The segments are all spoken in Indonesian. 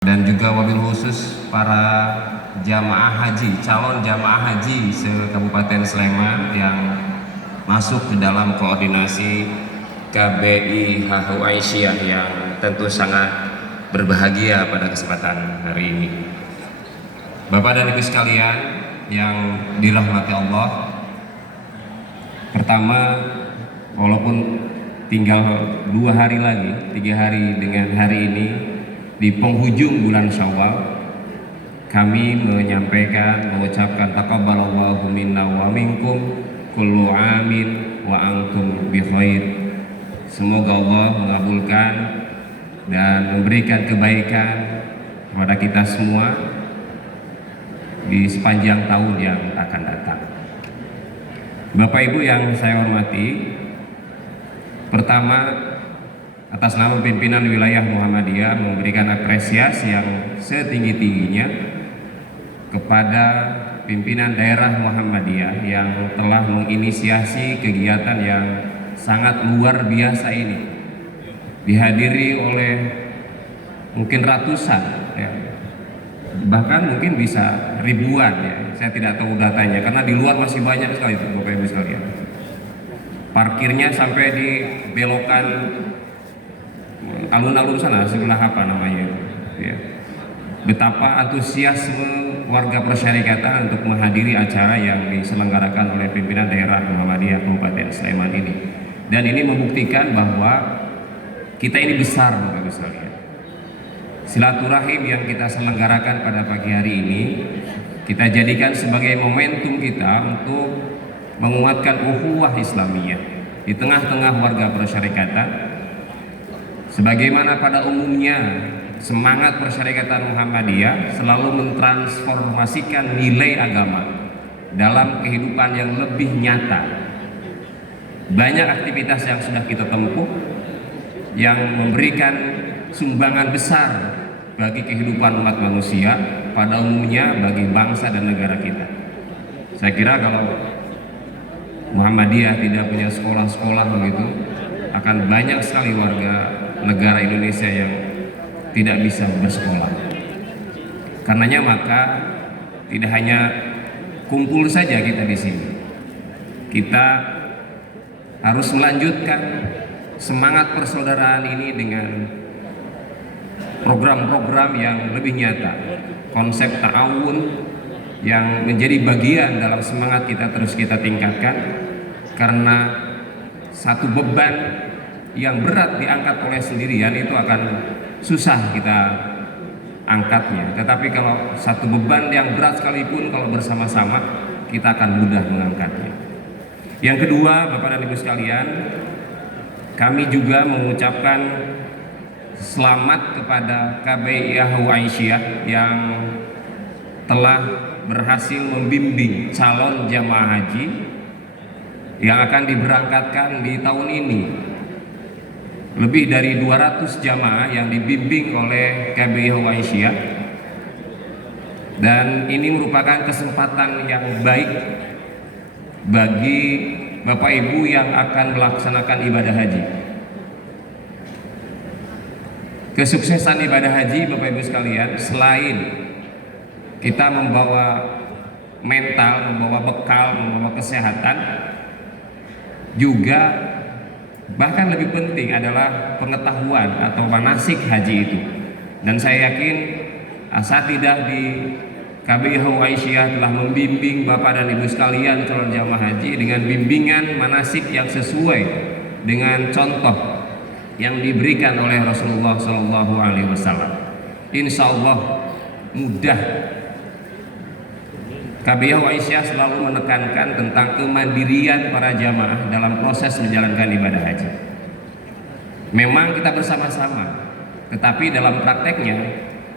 dan juga wabil khusus para jamaah haji, calon jamaah haji se-Kabupaten Sleman yang masuk ke dalam koordinasi KBI HU Aisyah yang tentu sangat berbahagia pada kesempatan hari ini. Bapak dan Ibu sekalian yang dirahmati Allah, pertama, walaupun tinggal 2 hari lagi, 3 hari dengan hari ini di penghujung bulan Syawal, kami mengucapkan taqabbalallahu minna wa minkum kullu amin wa antum bi khair. Semoga Allah mengabulkan dan memberikan kebaikan kepada kita semua di sepanjang tahun yang akan datang. Bapak Ibu yang saya hormati, pertama, atas nama pimpinan wilayah Muhammadiyah memberikan apresiasi yang setinggi-tingginya kepada pimpinan daerah Muhammadiyah yang telah menginisiasi kegiatan yang sangat luar biasa ini, dihadiri oleh mungkin ratusan, ya, bahkan mungkin bisa ribuan, ya. Saya tidak tahu datanya karena di luar masih banyak sekali itu, Bapak Ibu sekalian. Parkirnya sampai di belokan alun-alun sana, sebelah apa namanya, ya. Betapa antusiasme warga persyarikatan untuk menghadiri acara yang diselenggarakan oleh pimpinan daerah Muhammadiyah Kabupaten Sleman ini. Dan ini membuktikan bahwa kita ini besar, Bapak Ibu sekalian. Silaturahim yang kita selenggarakan pada pagi hari ini kita jadikan sebagai momentum kita untuk menguatkan ukhuwah Islamiyah di tengah-tengah warga persyarikatan. Sebagaimana pada umumnya semangat persyarikatan Muhammadiyah selalu mentransformasikan nilai agama dalam kehidupan yang lebih nyata. Banyak aktivitas yang sudah kita tempuh yang memberikan sumbangan besar bagi kehidupan umat manusia pada umumnya, bagi bangsa dan negara kita. Saya kira kalau Muhammadiyah tidak punya sekolah-sekolah begitu, akan banyak sekali warga negara Indonesia yang tidak bisa bersekolah. Karenanya maka tidak hanya kumpul saja kita di sini, kita harus melanjutkan semangat persaudaraan ini dengan program-program yang lebih nyata, konsep ta'awun yang menjadi bagian dalam semangat kita terus kita tingkatkan, karena satu beban yang berat diangkat oleh sendirian itu akan susah kita angkatnya, tetapi kalau satu beban yang berat sekalipun kalau bersama-sama kita akan mudah mengangkatnya. Yang kedua, Bapak dan Ibu sekalian, kami juga mengucapkan selamat kepada KBI HU Aisyah yang telah berhasil membimbing calon jamaah haji yang akan diberangkatkan di tahun ini. Lebih dari 200 jamaah yang dibimbing oleh KBI HU Aisyah, dan ini merupakan kesempatan yang baik bagi Bapak Ibu yang akan melaksanakan ibadah haji. Kesuksesan ibadah haji, Bapak Ibu sekalian, selain kita membawa mental, membawa bekal, membawa kesehatan, juga bahkan lebih penting adalah pengetahuan atau manasik haji itu. Dan saya yakin asatidah di KBI HU Aisyah telah membimbing Bapak dan Ibu sekalian calon jamaah haji dengan bimbingan manasik yang sesuai dengan contoh yang diberikan oleh Rasulullah SAW. Insya Allah mudah. KBI HU Aisyah selalu menekankan tentang kemandirian para jamaah dalam proses menjalankan ibadah haji. Memang kita bersama-sama, tetapi dalam prakteknya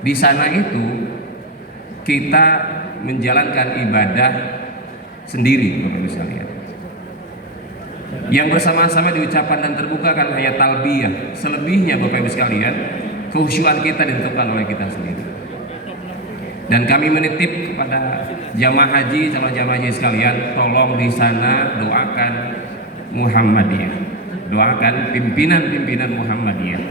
di sana itu kita menjalankan ibadah sendiri, Bapak Ibu sekalian. Yang bersama-sama diucapkan dan terbuka kan hanya talbiyah. Selebihnya, Bapak Ibu sekalian, kekhusyuan kita ditentukan oleh kita sendiri. Dan kami menitip kepada jamaah haji, calon jamaah haji sekalian, tolong di sana doakan Muhammadiyah, doakan pimpinan-pimpinan Muhammadiyah.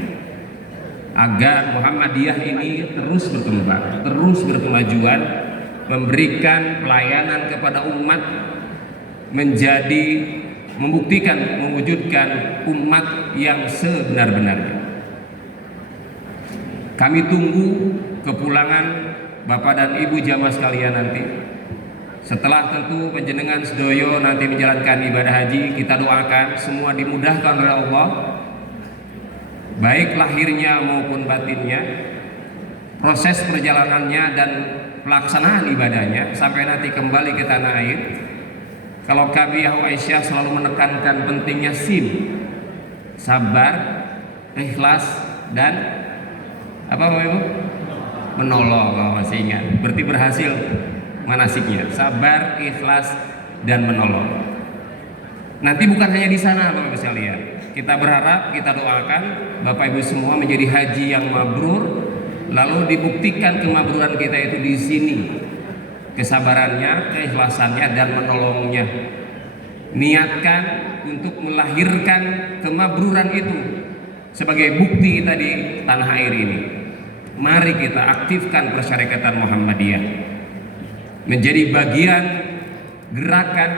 agar Muhammadiyah ini terus berkembang, terus berkemajuan, memberikan pelayanan kepada umat, menjadi membuktikan, mewujudkan umat yang sebenar-benarnya. Kami tunggu kepulangan Bapak dan Ibu jamaah sekalian nanti. Setelah tentu panjenengan sedoyo nanti menjalankan ibadah haji, kita doakan semua dimudahkan oleh Allah, baik lahirnya maupun batinnya, proses perjalanannya dan pelaksanaan ibadahnya sampai nanti kembali ke tanah air. Kalau kami Aisyah selalu menekankan pentingnya SIM, sabar, ikhlas, dan apa Bapak Ibu? Menolong, kalau masih ingat. Berarti berhasil manasiknya, sabar, ikhlas, dan menolong. Nanti bukan hanya di sana Bapak Ibu sekalian. Kita berharap, kita doakan Bapak Ibu semua menjadi haji yang mabrur, lalu dibuktikan kemabruran kita itu di sini. Kesabarannya, keikhlasannya, dan menolongnya. Niatkan untuk melahirkan kemabruran itu sebagai bukti kita di tanah air ini. Mari kita aktifkan persyarikatan Muhammadiyah menjadi bagian gerakan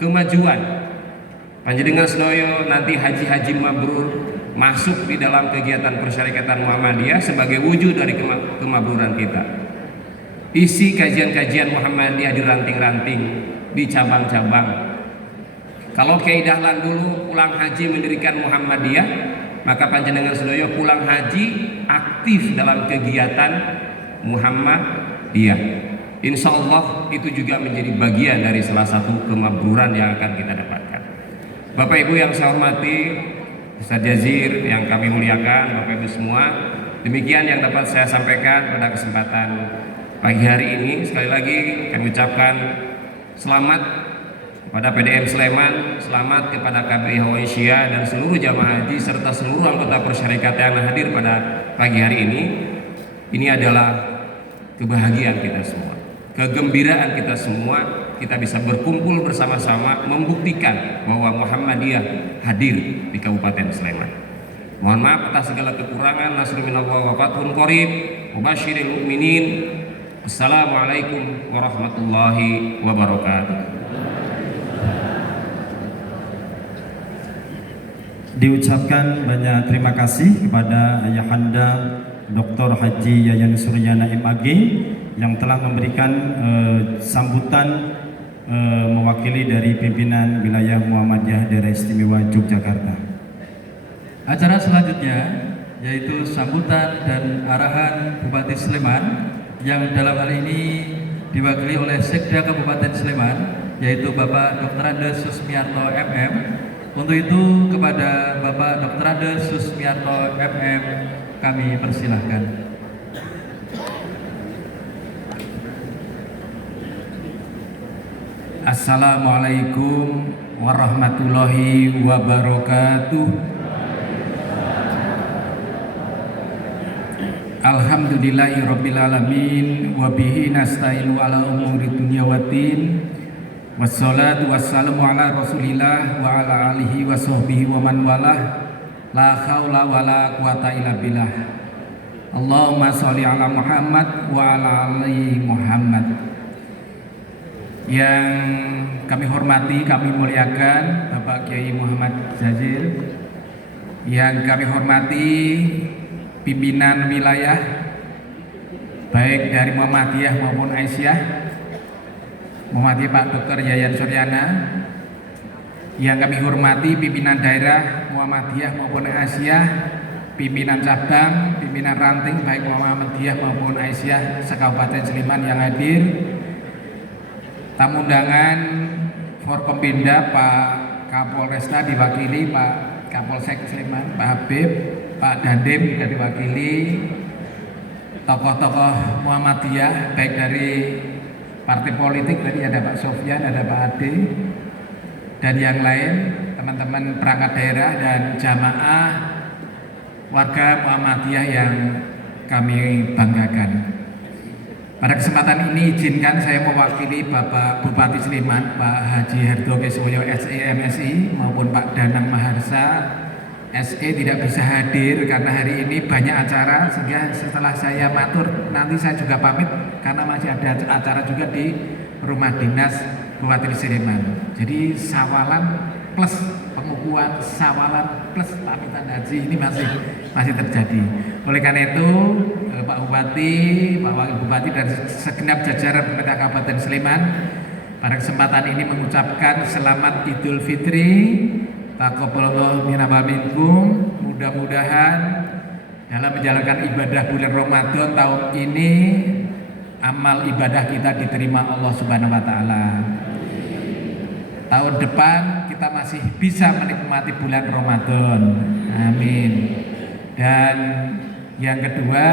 kemajuan. Panjenengan sedoyo nanti haji-haji mabrur masuk di dalam kegiatan persyarikatan Muhammadiyah sebagai wujud dari kemabruran kita. Isi kajian-kajian Muhammadiyah di ranting-ranting, di cabang-cabang. Kalau Kiai Dahlan dulu pulang haji mendirikan Muhammadiyah, maka panjenengan sedoyo pulang haji aktif dalam kegiatan Muhammadiyah. Insya Allah itu juga menjadi bagian dari salah satu kemabruran yang akan kita dapatkan. Bapak Ibu yang saya hormati, Ustaz Jazir yang kami muliakan, Bapak Ibu semua, demikian yang dapat saya sampaikan pada kesempatan pagi hari ini. Sekali lagi kami ucapkan selamat kepada PDM Sleman, selamat kepada KBRI Aisyah dan seluruh jamaah haji serta seluruh anggota persyarikatan yang hadir pada pagi hari ini. Ini adalah kebahagiaan kita semua, kegembiraan kita semua. Kita bisa berkumpul bersama-sama membuktikan bahwa Muhammadiyah hadir di Kabupaten Sleman. Mohon maaf atas segala kekurangan. Nasrul minallah wa fathun qarib. Mubashiril mu'minin. Assalamualaikum warahmatullahi wabarakatuh. Diucapkan banyak terima kasih kepada Ayahanda Dr. Haji Yayan Suryana MAG yang telah memberikan sambutan mewakili dari pimpinan wilayah Muhammadiyah Daerah Istimewa Yogyakarta. Acara selanjutnya yaitu sambutan dan arahan Bupati Sleman yang dalam hal ini diwakili oleh Sekda Kabupaten Sleman yaitu Bapak Dr. Andes Susmiarto MM. Untuk itu kepada Bapak Dr. Andes Susmiarto MM kami persilahkan. Assalamualaikum warahmatullahi wabarakatuh. Alhamdulillahirabbil alamin wa bihi nasta'inu ala umuri dunya waddin. Wassalatu wassalamu ala Rasulillah wa ala alihi wa sahbihi wa man walah. La haula wala quwata illa billah. Allahumma sholli ala Muhammad wa ala ali Muhammad. Yang kami hormati, kami muliakan Bapak Kiai Muhammad Jazir, yang kami hormati pimpinan wilayah baik dari Muhammadiyah maupun Aisyah, Muhammadiyah Pak Dr. Yayan Suryana, yang kami hormati pimpinan daerah Muhammadiyah maupun Aisyah, pimpinan cabang, pimpinan ranting baik Muhammadiyah maupun Aisyah se-Kabupaten Sleman yang hadir. Tamu undangan Forkompinda Pak Kapolresta diwakili Pak Kapolsek Sleman, Pak Habib, Pak Dandim juga diwakili, tokoh-tokoh Muhammadiyah baik dari partai politik, tadi ada Pak Sofyan, ada Pak Ade, dan yang lain, teman-teman perangkat daerah dan jamaah warga Muhammadiyah yang kami banggakan. Pada kesempatan ini izinkan saya mewakili Bapak Bupati Sleman, Pak Haji Herdo Keswoyo SE MSI maupun Pak Danang Maharsa SE tidak bisa hadir karena hari ini banyak acara, sehingga setelah saya matur nanti saya juga pamit karena masih ada acara juga di rumah dinas Bupati Sleman. Jadi sawalan plus pengukuhan, sawalan plus pamitan haji ini masih terjadi. Oleh karena itu Pak Bupati, Pak Wakil Bupati dan segenap jajaran pemerintah Kabupaten Sleman pada kesempatan ini mengucapkan selamat Idul Fitri. Taqabbalallahu minna wa minkum. Mudah-mudahan dalam menjalankan ibadah bulan Ramadan tahun ini amal ibadah kita diterima Allah Subhanahu wa taala. Tahun depan kita masih bisa menikmati bulan Ramadan. Amin. Dan yang kedua,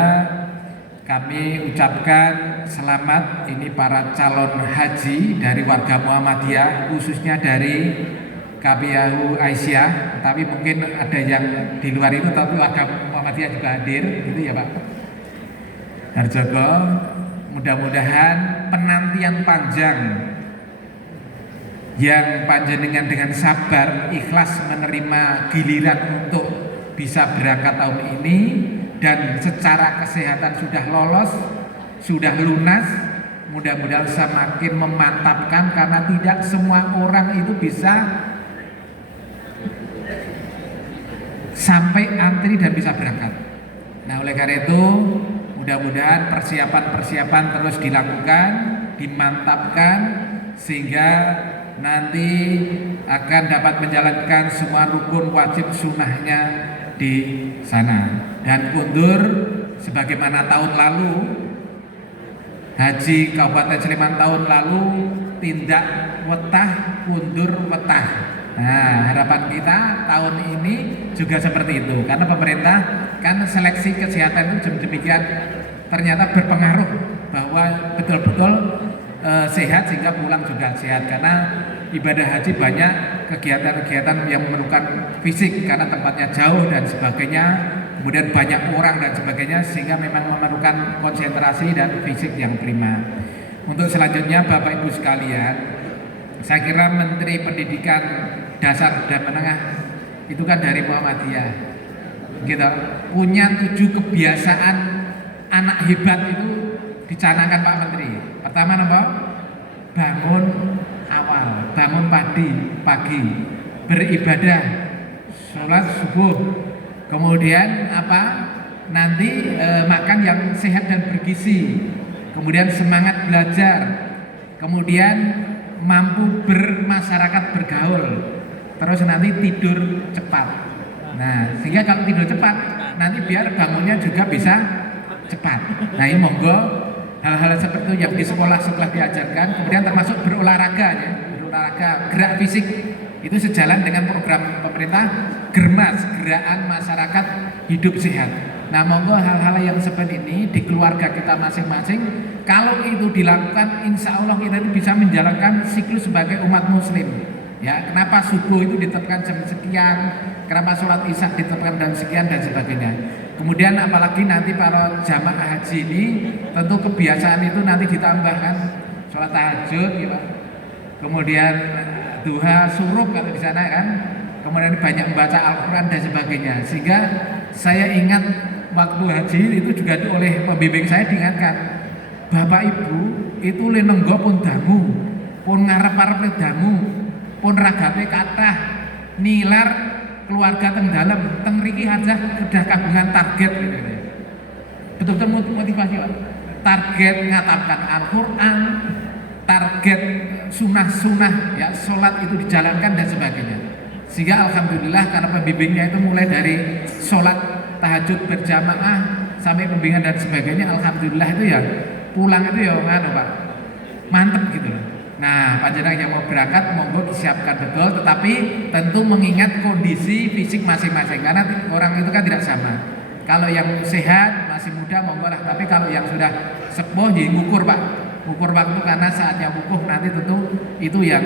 kami ucapkan selamat ini para calon haji dari warga Muhammadiyah, khususnya dari KPAU Aisyah, tapi mungkin ada yang di luar itu, tapi warga Muhammadiyah juga hadir, gitu ya Pak Harjoko. Mudah-mudahan penantian panjang yang panjenengan dengan sabar, ikhlas menerima giliran untuk bisa berangkat tahun ini dan secara kesehatan sudah lolos, sudah lunas, mudah-mudahan semakin memantapkan karena tidak semua orang itu bisa sampai antri dan bisa berangkat. Nah, oleh karena itu mudah-mudahan persiapan-persiapan terus dilakukan, dimantapkan sehingga nanti akan dapat menjalankan semua rukun wajib sunnahnya di sana. Dan kundur sebagaimana tahun lalu, Haji Kabupaten Sleman tahun lalu tindak wetah kundur wetah. Nah, harapan kita tahun ini juga seperti itu, karena pemerintah kan seleksi kesehatan itu demikian ternyata berpengaruh bahwa betul-betul sehat sehingga pulang juga sehat, karena ibadah haji banyak kegiatan-kegiatan yang memerlukan fisik karena tempatnya jauh dan sebagainya, kemudian banyak orang dan sebagainya, sehingga memang memerlukan konsentrasi dan fisik yang prima. Untuk selanjutnya Bapak Ibu sekalian, saya kira Menteri Pendidikan Dasar dan Menengah itu kan dari Muhammadiyah, gitu, punya 7 kebiasaan anak hebat itu dicanangkan Pak Menteri. Pertama apa? Bangun awal, bangun pagi, beribadah, sholat subuh, kemudian apa? Nanti makan yang sehat dan bergizi, kemudian semangat belajar, kemudian mampu bermasyarakat bergaul, terus nanti tidur cepat. Nah, sehingga kalau tidur cepat nanti biar bangunnya juga bisa cepat. Nah, ini monggo hal-hal seperti itu yang di sekolah diajarkan, kemudian termasuk berolahraga ya, berolahraga, gerak fisik itu sejalan dengan program pemerintah Germas, Gerakan Masyarakat Hidup Sehat. Nah, monggo hal-hal yang seperti ini di keluarga kita masing-masing, kalau itu dilakukan, insya Allah kita itu bisa menjalankan siklus sebagai umat muslim. Ya, kenapa subuh itu ditetapkan jam sekian, kenapa sholat isya ditetapkan dan sekian dan sebagainya. Kemudian apalagi nanti para jamaah haji ini, tentu kebiasaan itu nanti ditambahkan sholat tahajud, ya, kemudian duha, suruk kalau di sana kan, kemudian banyak membaca Al-Quran dan sebagainya. Sehingga saya ingat waktu haji itu juga oleh pembimbing saya diingatkan, Bapak Ibu itu lenenggo pun dangu, pun ngarep-arep dangu, pun ragate kathah, nilar keluarga teng dalem, teng mriki aja kedah kagungan target gitu. Betul-betul motivasi Pak. Target ngatapkan Al-Quran, target sunnah-sunnah ya, sholat itu dijalankan dan sebagainya. Sehingga alhamdulillah karena pembimbingnya itu mulai dari sholat tahajud berjamaah sampai pembimbingan dan sebagainya, alhamdulillah itu ya pulang itu ya Pak, mantep gitu loh. Nah, panjenengan yang mau berangkat monggo disiapkan betul, tetapi tentu mengingat kondisi fisik masing-masing karena orang itu kan tidak sama. Kalau yang sehat masih muda monggo lah, tapi kalau yang sudah sepuh ya ngukur Pak, ngukur waktu karena saatnya wukuf nanti tentu itu yang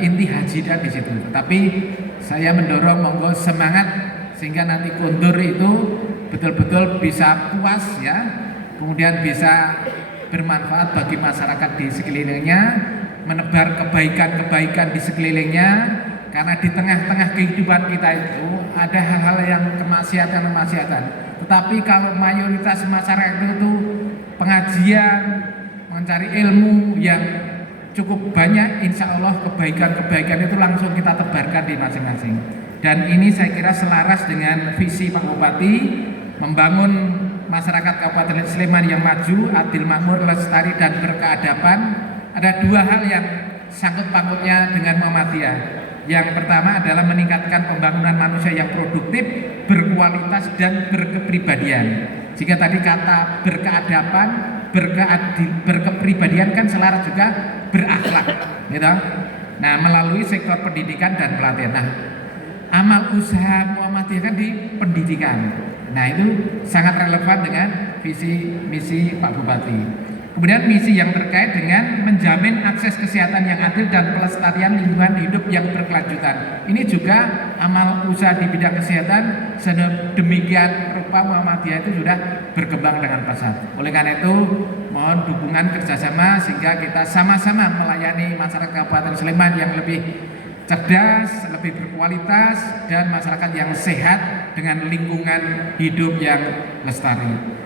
inti haji dan di situ. Tapi saya mendorong monggo semangat sehingga nanti kundur itu betul-betul bisa puas ya, kemudian bisa bermanfaat bagi masyarakat di sekelilingnya, menebar kebaikan-kebaikan di sekelilingnya, karena di tengah-tengah kehidupan kita itu ada hal-hal yang kemaksiatan. Tetapi kalau mayoritas masyarakat itu pengajian, mencari ilmu yang cukup banyak, insya Allah kebaikan-kebaikan itu langsung kita tebarkan di masing-masing. Dan ini saya kira selaras dengan visi Pak Bupati membangun masyarakat Kabupaten Sleman yang maju, adil, makmur, lestari, dan berkeadaban. Ada dua hal yang sangkut pautnya dengan Muhammadiyah. Yang pertama adalah meningkatkan pembangunan manusia yang produktif, berkualitas, dan berkepribadian. Jika tadi kata berkeadaban, berkepribadian kan selaras juga berakhlak, gitu. Nah, melalui sektor pendidikan dan pelatihan. Nah, amal usaha Muhammadiyah kan di pendidikan. Nah, itu sangat relevan dengan visi misi Pak Bupati. Kemudian misi yang terkait dengan menjamin akses kesehatan yang adil dan pelestarian lingkungan hidup yang berkelanjutan. Ini juga amal usaha di bidang kesehatan sedemikian rupa Muhammadiyah itu sudah berkembang dengan pesat. Oleh karena itu, mohon dukungan kerjasama sehingga kita sama-sama melayani masyarakat Kabupaten Sleman yang lebih cerdas, lebih berkualitas, dan masyarakat yang sehat dengan lingkungan hidup yang lestari.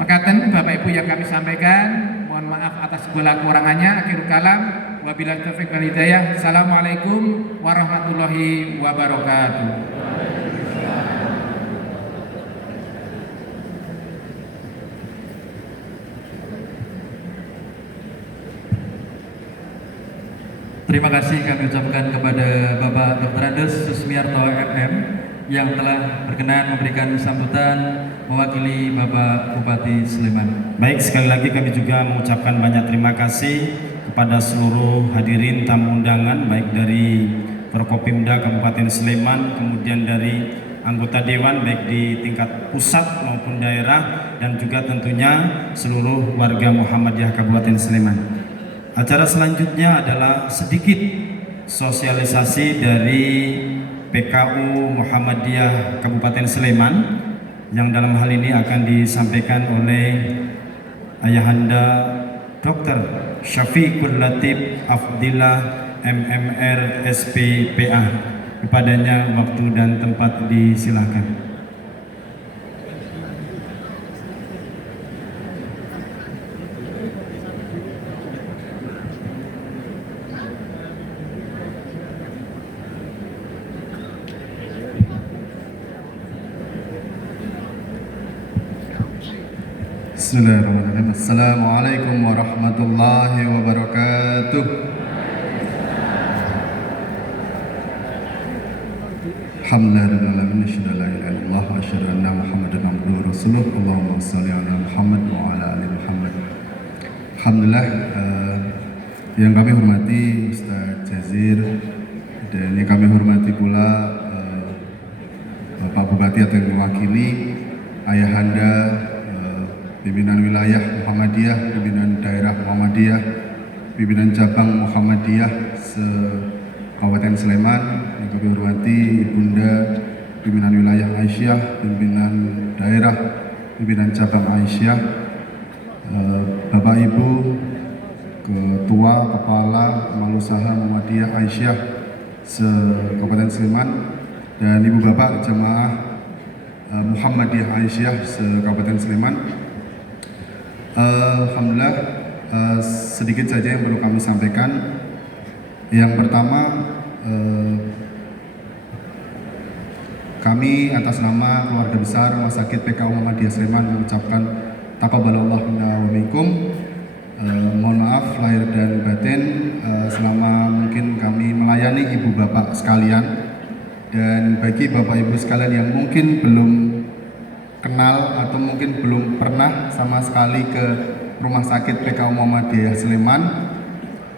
Makaten Bapak Ibu yang kami sampaikan, mohon maaf atas segala kekurangannya. Akhirul kalam, wabillahi taufiq wal hidayah. Assalamualaikum warahmatullahi wabarakatuh. Terima kasih kami ucapkan kepada Bapak Dr. Andes Susmiarto MM yang telah berkenan memberikan sambutan mewakili Bapak Bupati Sleman. Baik, sekali lagi kami juga mengucapkan banyak terima kasih kepada seluruh hadirin tamu undangan, baik dari Forkopimda Kabupaten Sleman, kemudian dari anggota Dewan baik di tingkat pusat maupun daerah, dan juga tentunya seluruh warga Muhammadiyah Kabupaten Sleman. Acara selanjutnya adalah sedikit sosialisasi dari PKU Muhammadiyah Kabupaten Sleman yang dalam hal ini akan disampaikan oleh Ayahanda Dr. Syafiqul Latif Afdillah MMR SPPA. Kepadanya waktu dan tempat disilahkan. Bismillahirrahmanirrahim. Assalamualaikum warahmatullahi wabarakatuh. Alhamdulillah, asyhadu an la ilaha illallah wa asyhadu anna Muhammadan abduhu wa rasuluh. Allahumma shalli ala Muhammad wa ala ali Muhammad. Alhamdulillah, yang kami hormati Ustaz Jazir dan yang kami hormati pula Bapak Bupati yang mewakili Ayahanda pimpinan wilayah Muhammadiyah, pimpinan daerah Muhammadiyah, pimpinan cabang Muhammadiyah se-Kabupaten Sleman, yang kami hormati Ibunda pimpinan wilayah Aisyah, pimpinan daerah, pimpinan cabang Aisyah, Bapak Ibu Ketua Kepala Amal Usaha Muhammadiyah Aisyah se-Kabupaten Sleman, dan Ibu Bapak Jemaah Muhammadiyah Aisyah se-Kabupaten Sleman. Alhamdulillah, sedikit saja yang perlu kami sampaikan. Yang pertama, kami atas nama keluarga besar Rumah Sakit PKU Muhammadiyah Sleman mengucapkan taqabbalallahu minna wa minkum. Mohon maaf lahir dan batin selama mungkin kami melayani ibu bapak sekalian, dan bagi bapak ibu sekalian yang mungkin belum kenal atau mungkin belum pernah sama sekali ke Rumah Sakit PKU Muhammadiyah Sleman,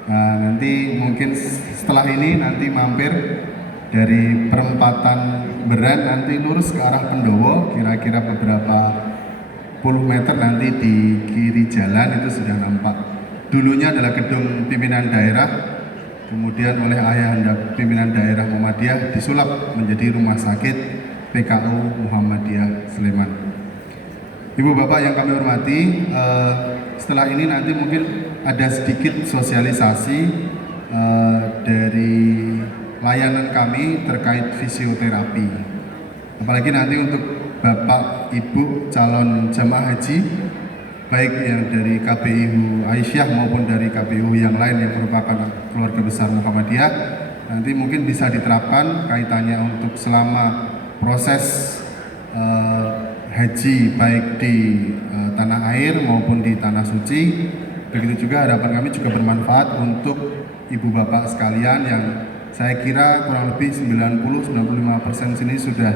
nah, nanti mungkin setelah ini nanti mampir dari perempatan Beran, nanti lurus ke arah Pendowo, kira-kira beberapa puluh meter nanti di kiri jalan itu sudah nampak. Dulunya adalah gedung pimpinan daerah, kemudian oleh Ayahanda pimpinan daerah Muhammadiyah disulap menjadi Rumah Sakit PKU Muhammadiyah Sleman. Ibu bapak yang kami hormati, setelah ini nanti mungkin ada sedikit sosialisasi dari layanan kami terkait fisioterapi. Apalagi nanti untuk Bapak Ibu calon jamaah haji, baik yang dari KPIU Aisyah maupun dari KPIU yang lain yang merupakan keluarga besar Muhammadiyah, nanti mungkin bisa diterapkan kaitannya untuk selama proses haji baik di tanah air maupun di tanah suci. Begitu juga harapan kami juga bermanfaat untuk ibu bapak sekalian yang saya kira kurang lebih 90-95% sini sudah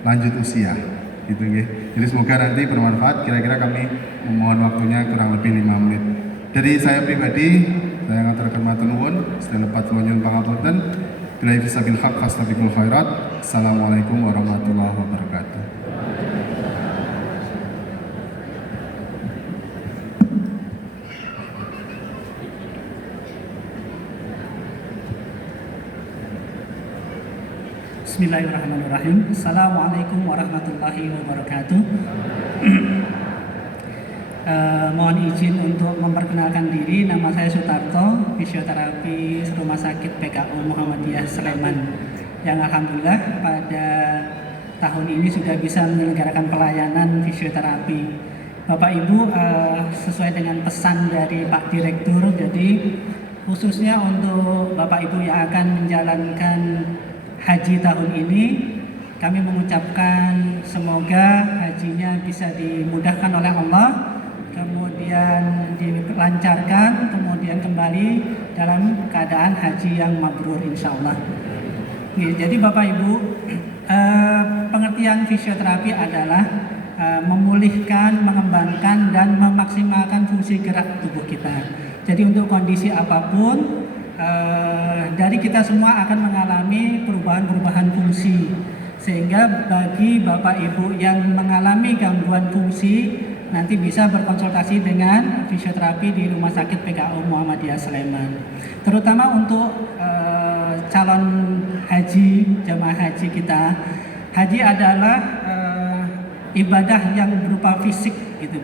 lanjut usia gitu ya. Jadi semoga nanti bermanfaat. Kira-kira kami memohon waktunya kurang lebih 5 menit. Dari saya pribadi, saya ngaturkan matur nuwun, sedaya lepat nyuwun pangapunten. Bila fisabil haq fastabiqul khairat. Assalamualaikum warahmatullahi wabarakatuh. Bismillahirrahmanirrahim. Assalamualaikum warahmatullahi wabarakatuh. Mohon izin untuk memperkenalkan diri. Nama saya Sutarto, fisioterapi Rumah Sakit PKU Muhammadiyah Sleman, yang alhamdulillah pada tahun ini sudah bisa menyelenggarakan pelayanan fisioterapi. Bapak Ibu, sesuai dengan pesan dari Pak Direktur, jadi khususnya untuk Bapak Ibu yang akan menjalankan haji tahun ini, kami mengucapkan semoga hajinya bisa dimudahkan oleh Allah, kemudian dilancarkan, kemudian kembali dalam keadaan haji yang mabrur insya Allah. Jadi Bapak Ibu, pengertian fisioterapi adalah memulihkan, mengembangkan, dan memaksimalkan fungsi gerak tubuh kita. Jadi untuk kondisi apapun, dari kita semua akan mengalami perubahan-perubahan fungsi, sehingga bagi Bapak Ibu yang mengalami gangguan fungsi nanti bisa berkonsultasi dengan fisioterapi di Rumah Sakit PKU Muhammadiyah Sleman. Terutama untuk calon haji, jamaah haji kita, haji adalah ibadah yang berupa fisik gitu.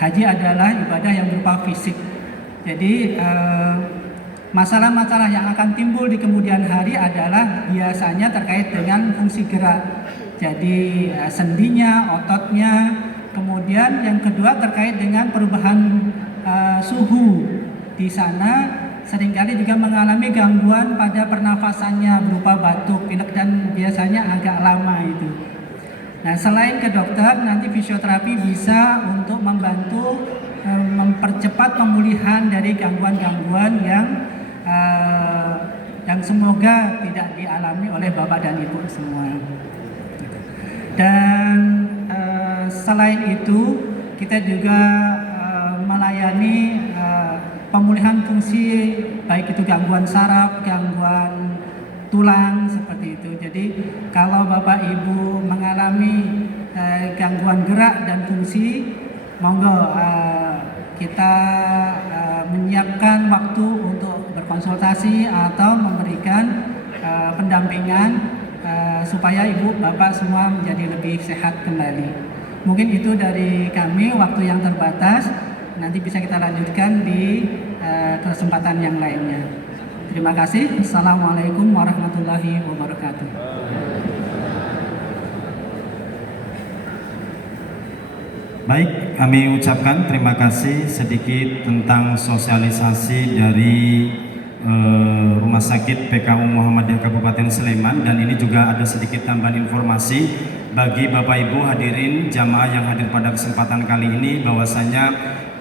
Haji adalah ibadah yang berupa fisik. Jadi masalah-masalah yang akan timbul di kemudian hari adalah biasanya terkait dengan fungsi gerak. Jadi sendinya, ototnya, kemudian yang kedua terkait dengan perubahan suhu. Di sana seringkali juga mengalami gangguan pada pernafasannya berupa batuk, pilek, dan biasanya agak lama itu. Nah, selain ke dokter, nanti fisioterapi bisa untuk membantu mempercepat pemulihan dari gangguan-gangguan yang semoga tidak dialami oleh Bapak dan Ibu semua. Dan selain itu, kita juga melayani pemulihan fungsi, baik itu gangguan saraf, gangguan tulang, seperti itu. Jadi kalau Bapak Ibu mengalami gangguan gerak dan fungsi, monggo kita menyiapkan waktu untuk berkonsultasi atau memberikan pendampingan supaya Ibu Bapak semua menjadi lebih sehat kembali. Mungkin itu dari kami, waktu yang terbatas, nanti bisa kita lanjutkan di kesempatan yang lainnya. Terima kasih. Assalamualaikum warahmatullahi wabarakatuh. Baik, kami ucapkan terima kasih sedikit tentang sosialisasi dari Rumah Sakit PKU Muhammadiyah Kabupaten Sleman, dan ini juga ada sedikit tambahan informasi bagi Bapak Ibu hadirin jamaah yang hadir pada kesempatan kali ini, bahwasanya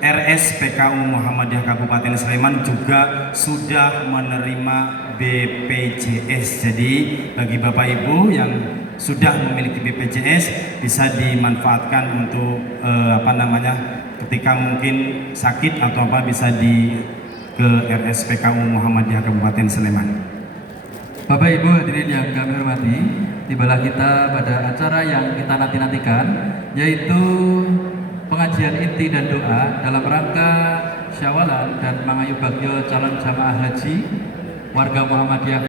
RS PKU Muhammadiyah Kabupaten Sleman juga sudah menerima BPJS. Jadi bagi Bapak Ibu yang sudah memiliki BPJS bisa dimanfaatkan untuk ketika mungkin sakit atau apa, bisa ke RS PKU Muhammadiyah Kabupaten Sleman. Bapak Ibu hadirin yang kami hormati, tibalah kita pada acara yang kita nanti-nantikan, yaitu pengajian inti dan doa dalam rangka Syawalan dan Mangayu Bagyo calon jamaah haji warga Muhammadiyah